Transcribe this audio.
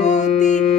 মতি